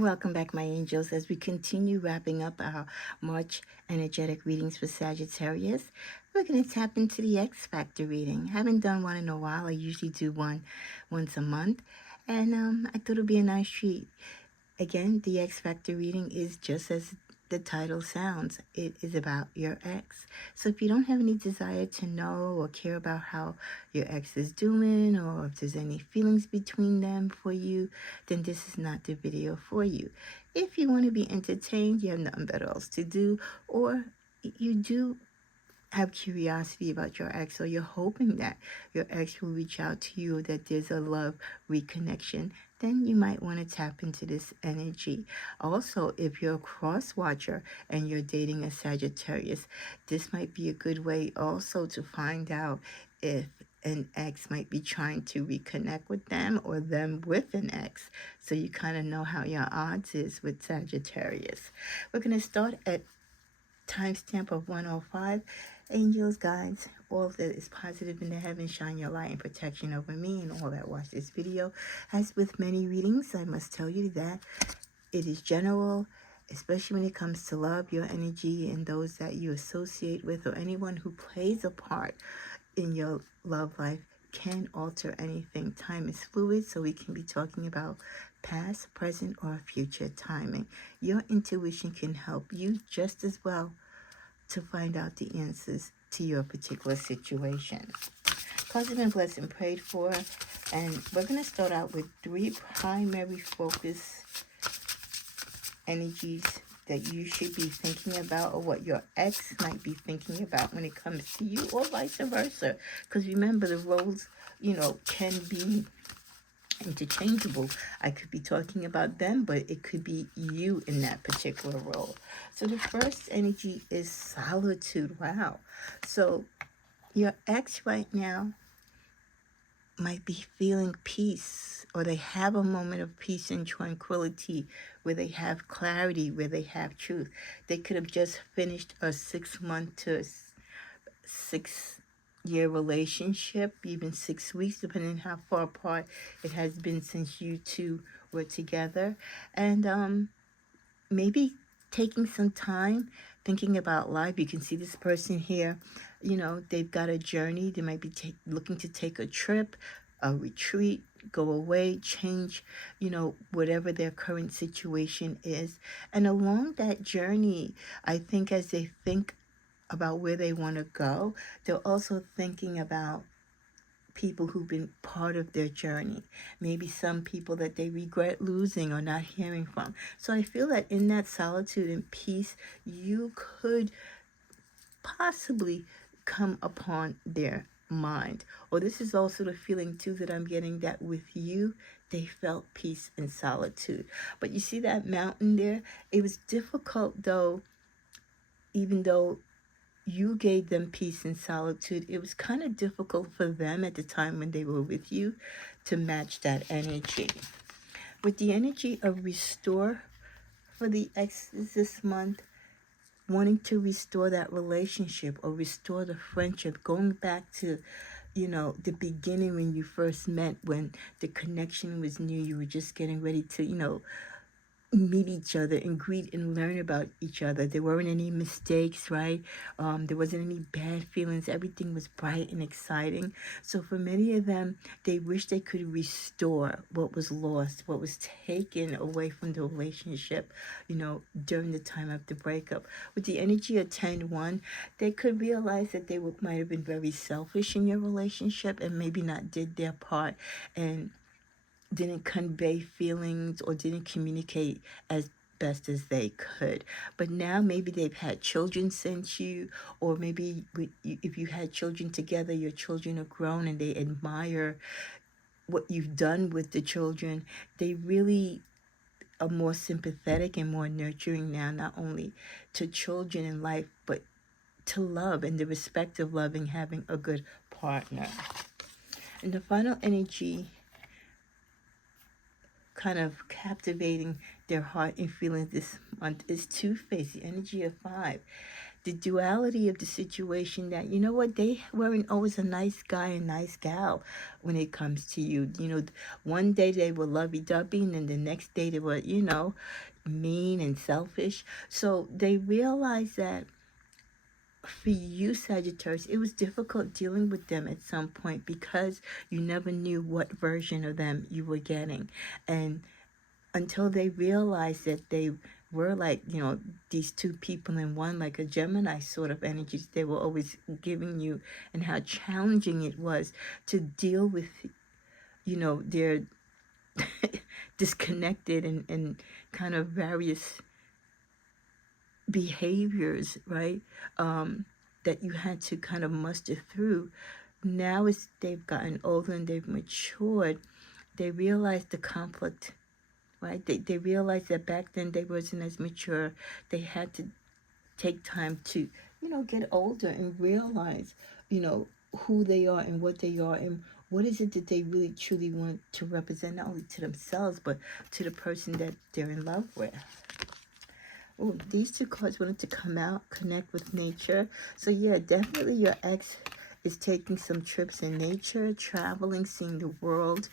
Welcome back, my angels, as we continue wrapping up our March energetic readings for Sagittarius. We're going to tap into the X Factor reading. Haven't done one in a while. I usually do one once a month, and I thought it'd be a nice treat. Again, the X Factor reading is just as the title sounds. It is about your ex. So if you don't have any desire to know or care about how your ex is doing, or if there's any feelings between them for you, then this is not the video for you. If you want to be entertained, you have nothing better else to do, or you do have curiosity about your ex, or you're hoping that your ex will reach out to you, or that there's a love reconnection, then you might want to tap into this energy. Also, if you're a cross watcher and you're dating a Sagittarius, this might be a good way also to find out if an ex might be trying to reconnect with them, or them with an ex, so you kind of know how your odds is with Sagittarius. We're going to start at timestamp of 105. Angels, guides, all that is positive in the heavens, shine your light and protection over me and all that watch this video. As with many readings, I must tell you that it is general, especially when it comes to love, your energy, and those that you associate with, or anyone who plays a part in your love life can alter anything. Time is fluid, so we can be talking about past, present, or future timing. Your intuition can help you just as well to find out the answers to your particular situation. Cards have been blessed and prayed for, and we're going to start out with 3 primary focus energies that you should be thinking about, or what your ex might be thinking about when it comes to you, or vice versa. Because remember, the roles, can be interchangeable. I could be talking about them, but it could be you in that particular role. So the first energy is solitude. Wow. So your ex right now might be feeling peace, or they have a moment of peace and tranquility, where they have clarity, where they have truth. They could have just finished a 6-month to 6-year relationship, even 6 weeks, depending on how far apart it has been since you two were together. And maybe taking some time thinking about life. You can see this person here, they've got a journey. They might be looking to take a trip, a retreat, go away, change, whatever their current situation is. And along that journey, I think as they think about where they want to go, they're also thinking about people who've been part of their journey. Maybe some people that they regret losing or not hearing from. So I feel that in that solitude and peace, you could possibly come upon their mind. Or this is also the feeling too that I'm getting, that with you, they felt peace and solitude. But you see that mountain there? It was difficult though, even though you gave them peace and solitude, it was kind of difficult for them at the time when they were with you to match that energy. With the energy of restore for the exes this month, wanting to restore that relationship or restore the friendship, going back to, the beginning when you first met, when the connection was new, you were just getting ready to, meet each other and greet and learn about each other. There weren't any mistakes, right? There wasn't any bad feelings. Everything was bright and exciting. So for many of them, they wish they could restore what was lost, what was taken away from the relationship, during the time of the breakup. With the energy of 10-1, they could realize that they might have been very selfish in your relationship and maybe not did their part, and didn't convey feelings or didn't communicate as best as they could. But now maybe they've had children since you, or maybe if you had children together, your children are grown and they admire what you've done with the children. They really are more sympathetic and more nurturing now, not only to children in life, but to love and the respect of loving, having a good partner. And the final energy, kind of captivating their heart and feelings this month, is Two-Face, the energy of 5. the duality of the situation that, you know what, they weren't always a nice guy and nice gal when it comes to you. You know, one day they were lovey-dovey, and then the next day they were, you know, mean and selfish. So they realized that for you, Sagittarius, it was difficult dealing with them at some point because you never knew what version of them you were getting. And until they realized that they were like, you know, these two people in one, like a Gemini sort of energies they were always giving you, and how challenging it was to deal with, you know, their disconnected and kind of various behaviors, right? That you had to kind of muster through. Now, as they've gotten older and they've matured, they realize the conflict, right? They realized that back then they wasn't as mature. They had to take time to, you know, get older and realize, you know, who they are and what they are and what is it that they really truly want to represent, not only to themselves, but to the person that they're in love with. Oh, these two cards wanted to come out, connect with nature. So yeah, definitely your ex is taking some trips in nature, traveling, seeing the world,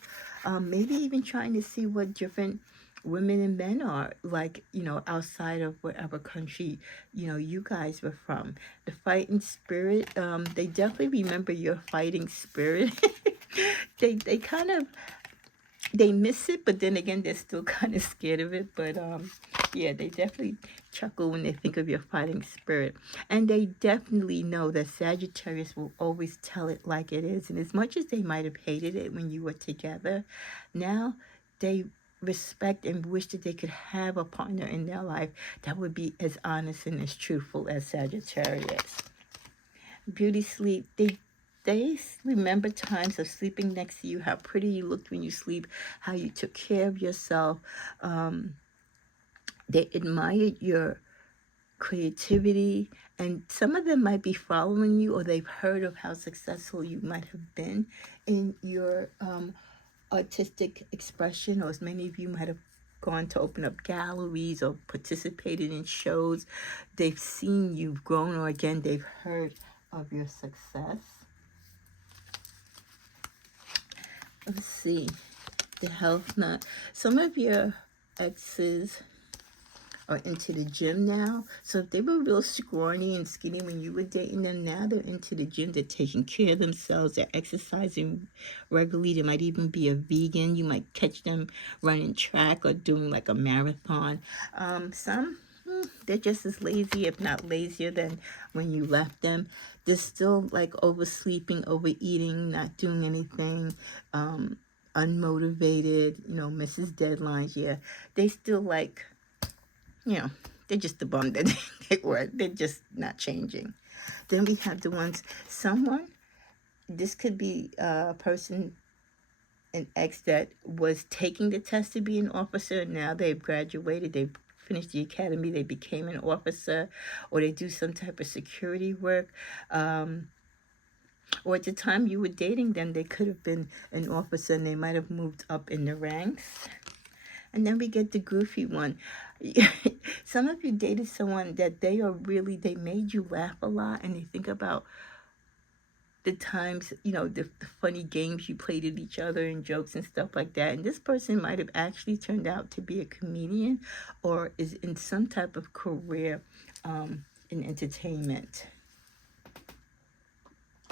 maybe even trying to see what different women and men are like, you know, outside of whatever country, you know, you guys were from. The fighting spirit, they definitely remember your fighting spirit. They kind of, they miss it, but then again, they're still kind of scared of it. But yeah, they definitely chuckle when they think of your fighting spirit. And they definitely know that Sagittarius will always tell it like it is. And as much as they might have hated it when you were together, now they respect and wish that they could have a partner in their life that would be as honest and as truthful as Sagittarius. Beauty sleep, they remember times of sleeping next to you, how pretty you looked when you sleep, how you took care of yourself. They admired your creativity, and some of them might be following you, or they've heard of how successful you might have been in your artistic expression, or as many of you might have gone to open up galleries or participated in shows. They've seen you've grown, or again, they've heard of your success. Let's see, the health nut. Some of your exes are into the gym now. So if they were real scrawny and skinny when you were dating them, now they're into the gym. They're taking care of themselves. They're exercising regularly. They might even be a vegan. You might catch them running track or doing like a marathon. Some, they're just as lazy, if not lazier, than when you left them. They're still like oversleeping, overeating, not doing anything, unmotivated, you know, misses deadlines. Yeah, they still like, you know, they're just the bum that they were. They're just not changing. Then we have the ones, someone, this could be a person, an ex that was taking the test to be an officer. Now they've graduated, they've finished the academy, they became an officer, or they do some type of security work. Or at the time you were dating them, they could have been an officer and they might have moved up in the ranks. And then we get the goofy one. Some of you dated someone that they made you laugh a lot, and they think about the times, you know, the funny games you played at each other and jokes and stuff like that. And this person might have actually turned out to be a comedian or is in some type of career in entertainment.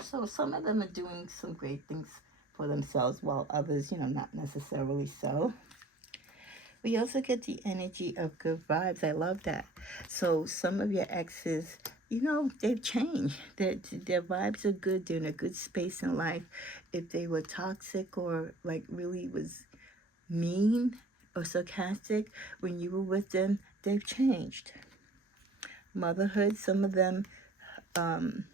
So some of them are doing some great things for themselves, while others, you know, not necessarily so. We also get the energy of good vibes. I love that. So some of your exes, you know, they've changed. Their vibes are good. They're in a good space in life. If they were toxic or like really was mean or sarcastic when you were with them, they've changed. Motherhood, some of them have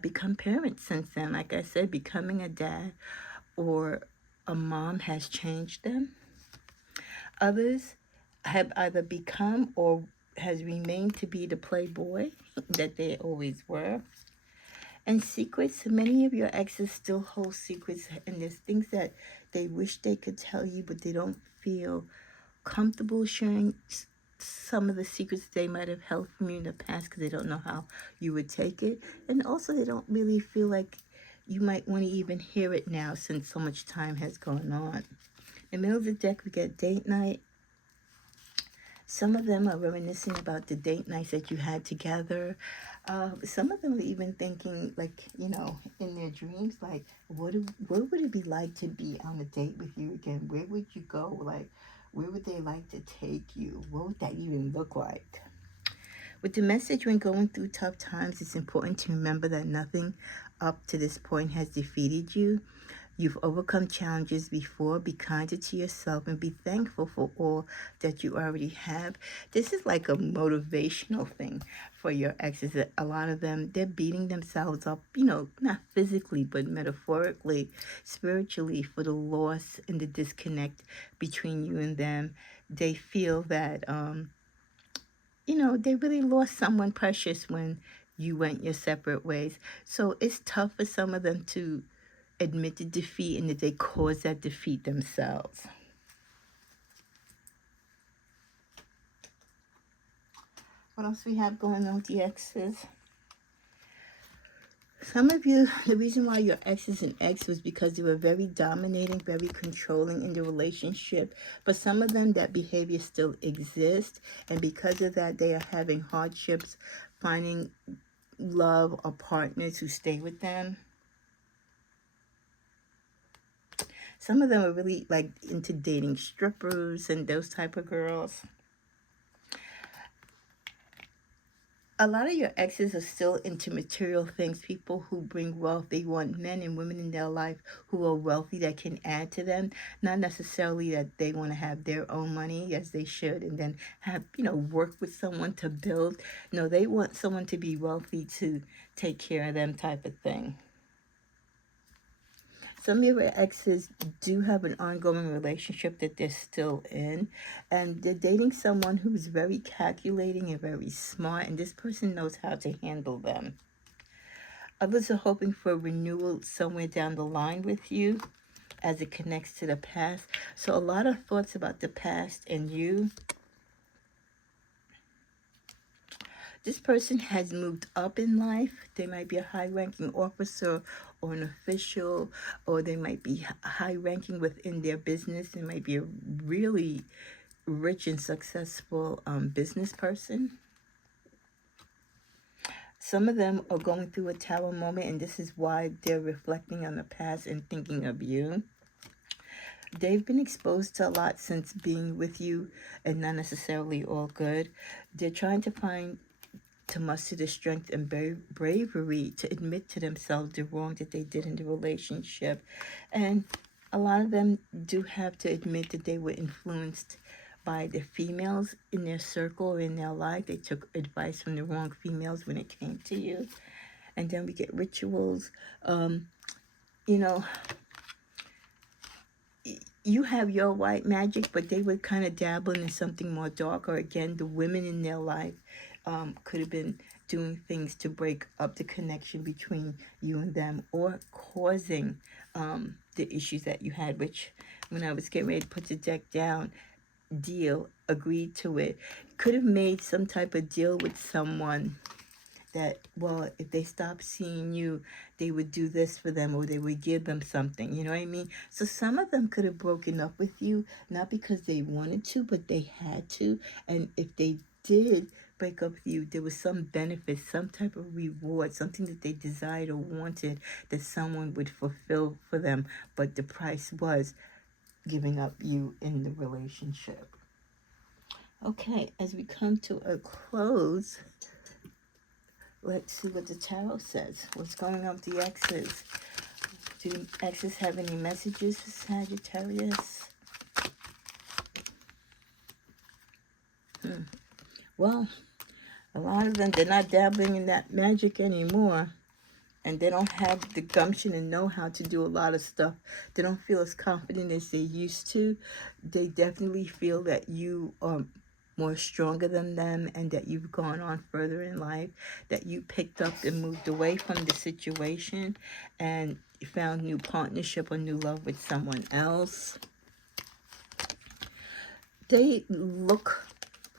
become parents since then. Like I said, becoming a dad or a mom has changed them. Others have either become or has remained to be the playboy that they always were. And secrets, many of your exes still hold secrets, and there's things that they wish they could tell you, but they don't feel comfortable sharing some of the secrets they might have held from you in the past because they don't know how you would take it. And also, they don't really feel like you might want to even hear it now since so much time has gone on. In the middle of the deck, we get date night. Some of them are reminiscing about the date nights that you had together. Some of them are even thinking, like, you know, in their dreams, like, what would it be like to be on a date with you again? Where would you go? Like, where would they like to take you? What would that even look like? With the message, when going through tough times, it's important to remember that nothing up to this point has defeated you. You've overcome challenges before. Be kinder to yourself and be thankful for all that you already have. This is like a motivational thing for your exes. A lot of them, they're beating themselves up, you know, not physically, but metaphorically, spiritually, for the loss and the disconnect between you and them. They feel that, you know, they really lost someone precious when you went your separate ways. So it's tough for some of them to admit the defeat and that they caused that defeat themselves. What else we have going on with the exes? Some of you, the reason why your ex is an ex was because they were very dominating, very controlling in the relationship. But some of them, that behavior still exists. And because of that, they are having hardships finding love or partners who stay with them. Some of them are really like into dating strippers and those type of girls. A lot of your exes are still into material things, people who bring wealth. They want men and women in their life who are wealthy that can add to them. Not necessarily that they want to have their own money, as they should, and then have, you know, work with someone to build. No, they want someone to be wealthy to take care of them, type of thing. Some of your exes do have an ongoing relationship that they're still in, and they're dating someone who's very calculating and very smart, and this person knows how to handle them. Others are hoping for a renewal somewhere down the line with you as it connects to the past. So a lot of thoughts about the past and you. This person has moved up in life. They might be a high-ranking officer or an official, or they might be high-ranking within their business. They might be a really rich and successful business person. Some of them are going through a tower moment, and this is why they're reflecting on the past and thinking of you. They've been exposed to a lot since being with you, and not necessarily all good. They're trying to muster the strength and bravery to admit to themselves the wrong that they did in the relationship. And a lot of them do have to admit that they were influenced by the females in their circle or in their life. They took advice from the wrong females when it came to you. And then we get rituals. You know, you have your white magic, but they were kind of dabbling in something more dark. Or again, the women in their life could have been doing things to break up the connection between you and them, or causing the issues that you had, which when I was getting ready to put the deck down, deal, agreed to it. Could have made some type of deal with someone that, well, if they stopped seeing you, they would do this for them, or they would give them something, you know what I mean? So some of them could have broken up with you, not because they wanted to, but they had to. And if they did break up with you, there was some benefit, some type of reward, something that they desired or wanted that someone would fulfill for them, but the price was giving up you in the relationship. Okay, as we come to a close, let's see what the tarot says. What's going on with the exes? Do the exes have any messages for Sagittarius? Well, a lot of them, they're not dabbling in that magic anymore. And they don't have the gumption and know how to do a lot of stuff. They don't feel as confident as they used to. They definitely feel that you are more stronger than them, and that you've gone on further in life, that you picked up and moved away from the situation and found new partnership or new love with someone else. They look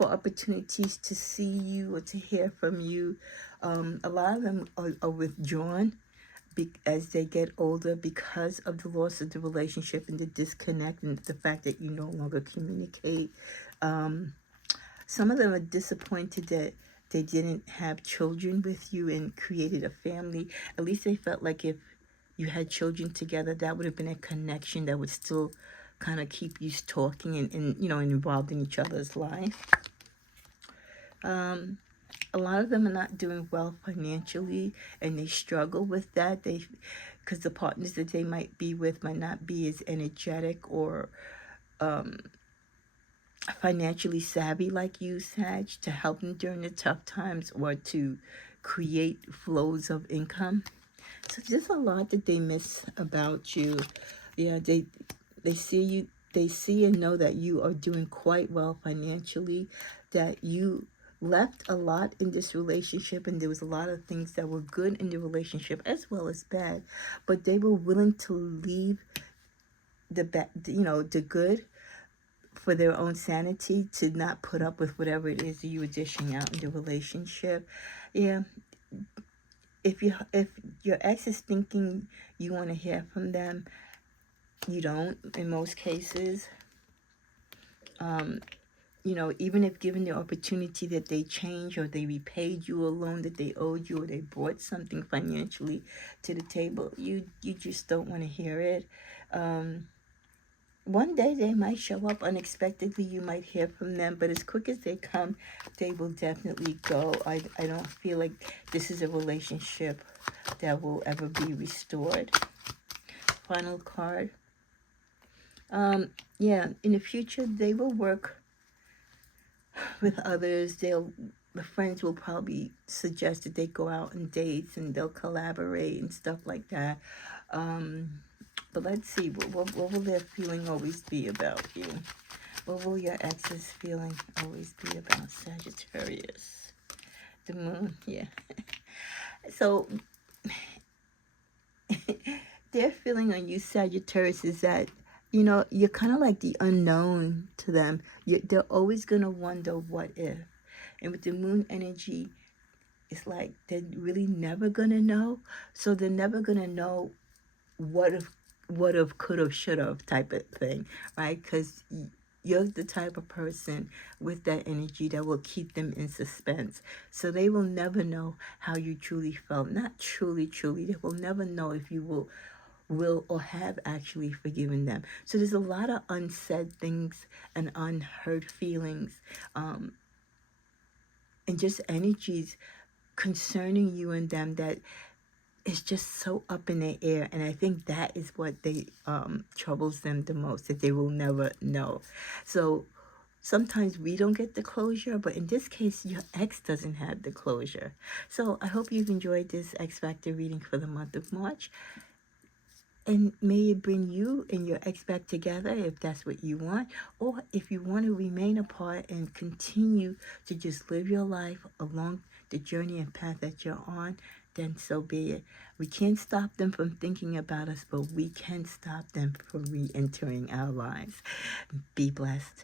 for opportunities to see you or to hear from you. A lot of them are withdrawn as they get older because of the loss of the relationship and the disconnect and the fact that you no longer communicate. Some of them are disappointed that they didn't have children with you and created a family. At least they felt like if you had children together, that would have been a connection that would still kind of keep you talking and involved in each other's life. A lot of them are not doing well financially, and they struggle with that. Because the partners that they might be with might not be as energetic or financially savvy like you, Sag, to help them during the tough times or to create flows of income. So there's a lot that they miss about you. Yeah, they see you, they see and know that you are doing quite well financially, that you left a lot in this relationship, and there was a lot of things that were good in the relationship as well as bad, but they were willing to leave the bad, the good, for their own sanity, to not put up with whatever it is that you were dishing out in the relationship. Yeah, if your ex is thinking you want to hear from them, you don't in most cases. Even if given the opportunity that they change or they repaid you a loan that they owed you or they brought something financially to the table, you just don't want to hear it. One day they might show up unexpectedly. You might hear from them, but as quick as they come, they will definitely go. I don't feel like this is a relationship that will ever be restored. Final card. Yeah, in the future, they will work with others. The friends will probably suggest that they go out on dates and they'll collaborate and stuff like that. But let's see, what will their feeling always be about you? What will your ex's feeling always be about Sagittarius? The moon, yeah. So their feeling on you, Sagittarius, is that you're kind of like the unknown to them. They're always going to wonder what if. And with the moon energy, it's like they're really never going to know. So they're never going to know what if, could have, should have type of thing, right? Because you're the type of person with that energy that will keep them in suspense. So they will never know how you truly felt. Not truly. They will never know if you will or have actually forgiven them. So there's a lot of unsaid things and unheard feelings, and just energies concerning you and them that is just so up in the air. And I think that is what they troubles them the most, that they will never know. So sometimes we don't get the closure, but in this case, your ex doesn't have the closure. So I hope you've enjoyed this X Factor reading for the month of March. And may it bring you and your ex back together if that's what you want. Or if you want to remain apart and continue to just live your life along the journey and path that you're on, then so be it. We can't stop them from thinking about us, but we can stop them from re-entering our lives. Be blessed.